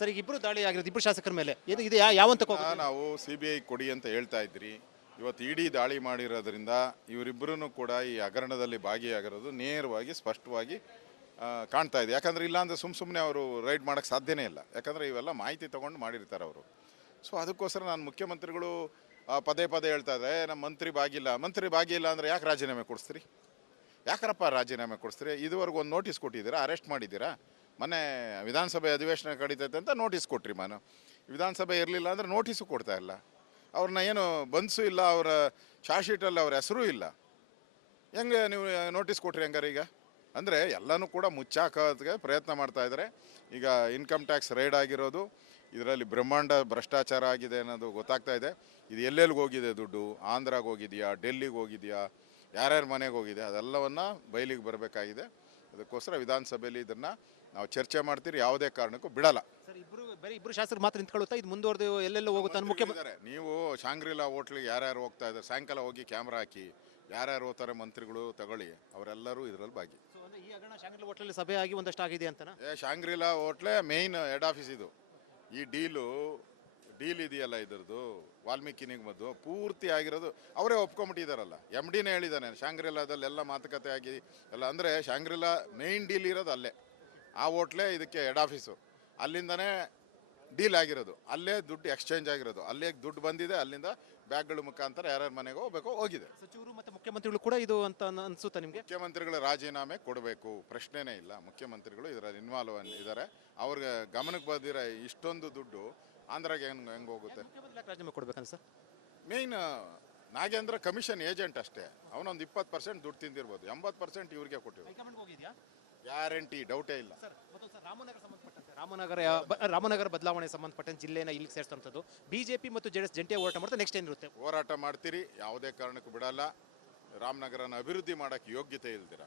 Sir, ಈಗ ಇಬ್ಬರು ದಾಳಿ ಆಗಿರೋದು ಇಬ್ಬರು ಶಾಸಕರ ಮೇಲೆ ಇದು ಯಾವಂತಕ್ಕೆ ಹೋಗುತ್ತೆ? ನಾವು CBI ಕೊಡಿ ಅಂತ ಹೇಳ್ತಾ ಇದ್ರಿ. ಇವತ್ತು ಇಡಿ ದಾಳಿ ಮಾಡಿರೋದ್ರಿಂದ ಇವರಿಬ್ಬರೂ ಕೂಡ ಈ ಹಗರಣದಲ್ಲಿ ಭಾಗಿಯಾಗಿರೋದು ನೇರವಾಗಿ ಸ್ಪಷ್ಟವಾಗಿ ಕಾಣ್ತಾ ಇದೆ. ಯಾಕಂದರೆ ಇಲ್ಲಾಂದರೆ ಸುಮ್ಮನೆ ಅವರು ರೈಡ್ ಮಾಡೋಕ್ಕೆ ಸಾಧ್ಯನೇ ಇಲ್ಲ. ಯಾಕಂದರೆ ಇವೆಲ್ಲ ಮಾಹಿತಿ ತೊಗೊಂಡು ಮಾಡಿರ್ತಾರೆ ಅವರು. ಸೊ ಅದಕ್ಕೋಸ್ಕರ ನಾನು ಮುಖ್ಯಮಂತ್ರಿಗಳು ಪದೇ ಹೇಳ್ತಾ ಇದ್ದಾರೆ, ನಮ್ಮ ಮಂತ್ರಿ ಭಾಗಿಲ್ಲ ಅಂದರೆ ಯಾಕೆ ರಾಜೀನಾಮೆ ಕೊಡಿಸ್ತೀರಿ? ಯಾಕರಪ್ಪ ರಾಜೀನಾಮೆ ಕೊಡಿಸ್ತೀರಿ? ಇದುವರೆಗೂ ಒಂದು ನೋಟಿಸ್ ಕೊಟ್ಟಿದ್ದೀರಾ, ಅರೆಸ್ಟ್ ಮಾಡಿದ್ದೀರಾ? ಮೊನ್ನೆ ವಿಧಾನಸಭೆ ಅಧಿವೇಶನ ಕಡಿತೈತೆ ಅಂತ ನೋಟಿಸ್ ಕೊಟ್ರಿ. ವಿಧಾನಸಭೆ ಇರಲಿಲ್ಲ ಅಂದರೆ ನೋಟಿಸು ಕೊಡ್ತಾ ಇಲ್ಲ. ಅವ್ರನ್ನ ಏನು ಬಂಧಿಸೂ ಇಲ್ಲ, ಅವರ ಚಾರ್ಜ್ ಶೀಟಲ್ಲಿ ಅವ್ರ ಹೆಸರೂ ಇಲ್ಲ. ಹೆಂಗೆ ನೀವು ನೋಟಿಸ್ ಕೊಟ್ರಿ ಹಂಗಾರೆ? ಈಗ ಅಂದರೆ ಎಲ್ಲನೂ ಕೂಡ ಮುಚ್ಚಾಕೋದಕ್ಕೆ ಪ್ರಯತ್ನ ಮಾಡ್ತಾ ಇದ್ದಾರೆ. ಈಗ ಇನ್ಕಮ್ ಟ್ಯಾಕ್ಸ್ ರೈಡ್ ಆಗಿರೋದು, ಇದರಲ್ಲಿ ಬ್ರಹ್ಮಾಂಡ ಭ್ರಷ್ಟಾಚಾರ ಆಗಿದೆ ಅನ್ನೋದು ಗೊತ್ತಾಗ್ತಾ ಇದೆ. ಇದು ಎಲ್ಲೆಲ್ಲಿಗೆ ಹೋಗಿದೆ ದುಡ್ಡು? ಆಂಧ್ರಾಗೆ ಹೋಗಿದೆಯಾ, ಡೆಲ್ಲಿಗೆ ಹೋಗಿದೆಯಾ, ಯಾರ್ಯಾರ ಮನೆಗೆ ಹೋಗಿದೆ, ಅದೆಲ್ಲವನ್ನು ಬಯಲಿಗೆ ಬರಬೇಕಾಗಿದೆ. ಅದಕ್ಕೋಸ್ಕರ ವಿಧಾನಸಭೆಯಲ್ಲಿ ಇದನ್ನು ನಾವು ಚರ್ಚೆ ಮಾಡ್ತೀರಿ, ಯಾವುದೇ ಕಾರಣಕ್ಕೂ ಬಿಡಲ್ಲ. ಸರ್, ಇಬ್ಬರು ಶಾಸಕರು ಮಾತ್ರ ನಿಂತ್ಕೊಳ್ಳುತ್ತಾ ಇದು ಮುಂದುವರೆದು ಎಲ್ಲೆಲ್ಲೋ ಹೋಗುತ್ತೆ? ಮುಖ್ಯಮಂತ್ರಿ ನೀವು ಶಾಂಗ್ರಿಲಾ ಹೋಟ್ಲಿಗೆ ಯಾರ್ಯಾರು ಹೋಗ್ತಾ ಇದ್ದಾರೆ, ಸಾಯಂಕಾಲ ಹೋಗಿ ಕ್ಯಾಮ್ರಾ ಹಾಕಿ ಯಾರ್ಯಾರು ಹೋಗ್ತಾರೆ ಮಂತ್ರಿಗಳು ತಗೊಳ್ಳಿ, ಅವರೆಲ್ಲರೂ ಇದರಲ್ಲಿ ಭಾಗಿ. ಈ ಹಗರಣ ಶಾಂಗ್ರಿಲಾ ಹೋಟ್ಲಲ್ಲಿ ಸಭೆ ಆಗಿ ಒಂದಷ್ಟು ಆಗಿದೆ ಅಂತನಾ? ಶಾಂಗ್ರಿಲಾ ಹೋಟ್ಲೇ ಮೇಯ್ನ್ ಹೆಡ್ ಆಫೀಸ್ ಇದು. ಈ ಡೀಲ್ ಇದೆಯಲ್ಲ ಇದರದ್ದು, ವಾಲ್ಮೀಕಿ ನಿಗಮದ್ದು ಪೂರ್ತಿ ಆಗಿರೋದು ಅವರೇ ಒಪ್ಕೊಂಬಿಟ್ಟಿದ್ದಾರಲ್ಲ. MDನೇ ಹೇಳಿದ್ದಾನೆ ಶಾಂಗ್ರಿಲಾದಲ್ಲಿ ಎಲ್ಲ ಮಾತುಕತೆ ಆಗಿ ಎಲ್ಲ. ಅಂದರೆ ಶಾಂಗ್ರಿಲಾ ಮೇಯ್ನ್ ಡೀಲ್ ಇರೋದು ಅಲ್ಲೇ, ಆ ಹೋಟ್ಲೇ ಇದಕ್ಕೆ ಹೆಡ್ ಆಫೀಸು. ಅಲ್ಲಿಂದನೇ ಡೀಲ್ ಆಗಿರೋದು, ಅಲ್ಲೇ ದುಡ್ಡು ಎಕ್ಸ್ಚೇಂಜ್ ಆಗಿರೋದು, ಅಲ್ಲೇ ದುಡ್ಡು ಬಂದಿದೆ. ಅಲ್ಲಿಂದ ಬ್ಯಾಗ್ಗಳ ಮುಖಾಂತರ ಯಾರ್ಯಾರ ಮನೆಗೆ ಹೋಗ್ಬೇಕೋ ಹೋಗಿದೆ. ಸಚಿವರು ಮತ್ತು ಮುಖ್ಯಮಂತ್ರಿಗಳು ಕೂಡ ಇದು ಅಂತ ಅನ್ಸುತ್ತಾ ನಿಮಗೆ? ಮುಖ್ಯಮಂತ್ರಿಗಳ ರಾಜೀನಾಮೆ ಕೊಡಬೇಕು, ಪ್ರಶ್ನೆನೇ ಇಲ್ಲ. ಮುಖ್ಯಮಂತ್ರಿಗಳು ಇದರಲ್ಲಿ ಇನ್ವಾಲ್ವ್ ಇದ್ದಾರೆ. ಅವ್ರಿಗೆ ಗಮನಕ್ಕೆ ಬಂದಿರೋ ಇಷ್ಟೊಂದು ದುಡ್ಡು ಆಂಧ್ರಾಗೆ ಹೆಂಗೆ ಹೋಗುತ್ತೆ? ರಾಜೀನಾಮೆ ಕೊಡ್ಬೇಕಂತ sir? Main Nagendra commission agent ಅಷ್ಟೇ. ಅವನೊಂದು 20% ದುಡ್ಡು ತಿಂದಿರ್ಬೋದು, 80% ಇವ್ರಿಗೆ ಕೊಟ್ಟಿರ್ಬೋದು. ಗ್ಯಾರಂಟಿ, ಡೌಟೇ ಇಲ್ಲ. ರಾಮನಗರ ಬದಲಾವಣೆ ಸಂಬಂಧಪಟ್ಟಂತೆ ಜಿಲ್ಲೆನ ಇಲ್ಲಿಗೆ ಸೇರಿಸುವಂಥದ್ದು ಬಿಜೆಪಿ ಮತ್ತು JDS ಜಂಟಿಯಾಗಿ ಹೋರಾಟ ಮಾಡ್ತಾರೆ. ನೆಕ್ಸ್ಟ್ ಏನಿರುತ್ತೆ? ಹೋರಾಟ ಮಾಡ್ತೀರಿ, ಯಾವುದೇ ಕಾರಣಕ್ಕೂ ಬಿಡಲ್ಲ. ರಾಮನಗರನ ಅಭಿವೃದ್ಧಿ ಮಾಡೋಕ್ಕೆ ಯೋಗ್ಯತೆ ಇಲ್ದಿರ,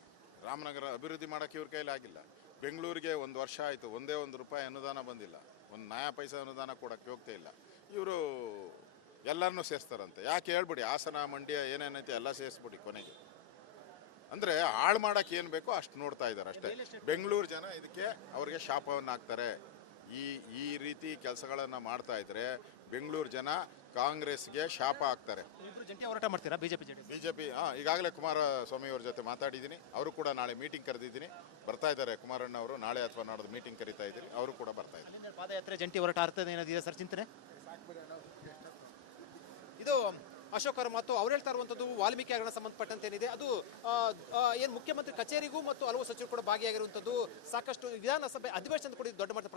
ರಾಮನಗರ ಅಭಿವೃದ್ಧಿ ಮಾಡೋಕ್ಕೆ ಇವ್ರ ಕೈಲಿ ಆಗಿಲ್ಲ. ಬೆಂಗಳೂರಿಗೆ 1 ವರ್ಷ ಆಯಿತು, ಒಂದೇ ₹1 ಅನುದಾನ ಬಂದಿಲ್ಲ, ಒಂದು ನಯಾ ಪೈಸೆ ಅನುದಾನ ಕೊಡೋಕ್ಕೆ ಯೋಗ್ಯತೆ ಇಲ್ಲ. ಇವರು ಎಲ್ಲರನ್ನೂ ಸೇರಿಸ್ತಾರಂತೆ. ಯಾಕೆ ಹೇಳ್ಬಿಡಿ, ಹಾಸನ ಮಂಡ್ಯ ಏನೇನೈತೆ ಎಲ್ಲ ಸೇರಿಸ್ಬಿಡಿ ಕೊನೆಗೆ. ಅಂದರೆ ಹಾಳು ಮಾಡೋಕ್ಕೆ ಏನು ಬೇಕೋ ಅಷ್ಟು ನೋಡ್ತಾ ಇದ್ದಾರೆ ಅಷ್ಟೇ. ಬೆಂಗಳೂರು ಜನ ಇದಕ್ಕೆ ಅವ್ರಿಗೆ ಶಾಪವನ್ನು ಹಾಕ್ತಾರೆ. ಈ ರೀತಿ ಕೆಲಸಗಳನ್ನು ಮಾಡ್ತಾ ಇದ್ರೆ ಬೆಂಗಳೂರು ಜನ ಕಾಂಗ್ರೆಸ್ಗೆ ಶಾಪ ಹಾಕ್ತಾರೆ. ಜಂಟಿ ಹೋರಾಟ ಮಾಡ್ತೀರಾ ಬಿಜೆಪಿ? ಈಗಾಗಲೇ ಕುಮಾರಸ್ವಾಮಿ ಅವ್ರ ಜೊತೆ ಮಾತಾಡಿದ್ದೀನಿ. ಅವರು ಕೂಡ ನಾಳೆ ಮೀಟಿಂಗ್ ಕರೆದಿದ್ದೀನಿ, ಬರ್ತಾ ಇದ್ದಾರೆ. ಕುಮಾರಣ್ಣ ಅವರು ನಾಳೆ ಅಥವಾ ನಾಡ್ದು ಮೀಟಿಂಗ್ ಕರೀತಾ ಇದ್ದೀನಿ, ಅವರು ಕೂಡ ಬರ್ತಾ ಇದ್ದಾರೆ. ಪಾದಯಾತ್ರೆ ಜಂಟಿ ಹೋರಾಟ ಅರ್ಥ ಏನಾದಿದೆ ಸರ್ ಚಿಂತನೆ? ಇದು ಅಶೋಕ್ ಅವರ ಮಾತು. ಅವ್ರು ಹೇಳ್ತಾ ಇರುವಂಥದ್ದು ವಾಲ್ಮೀಕಿ ಹಗರಣ ಸಂಬಂಧಪಟ್ಟಂತೆ ಏನಿದೆ ಅದು ಏನು ಮುಖ್ಯಮಂತ್ರಿ ಕಚೇರಿಗೂ ಮತ್ತು ಹಲವು ಸಚಿವರು ಕೂಡ ಭಾಗಿಯಾಗಿರುವಂಥದ್ದು. ಸಾಕಷ್ಟು ವಿಧಾನಸಭೆ ಅಧಿವೇಶನ ಕೂಡ ದೊಡ್ಡ ಮಟ್ಟದ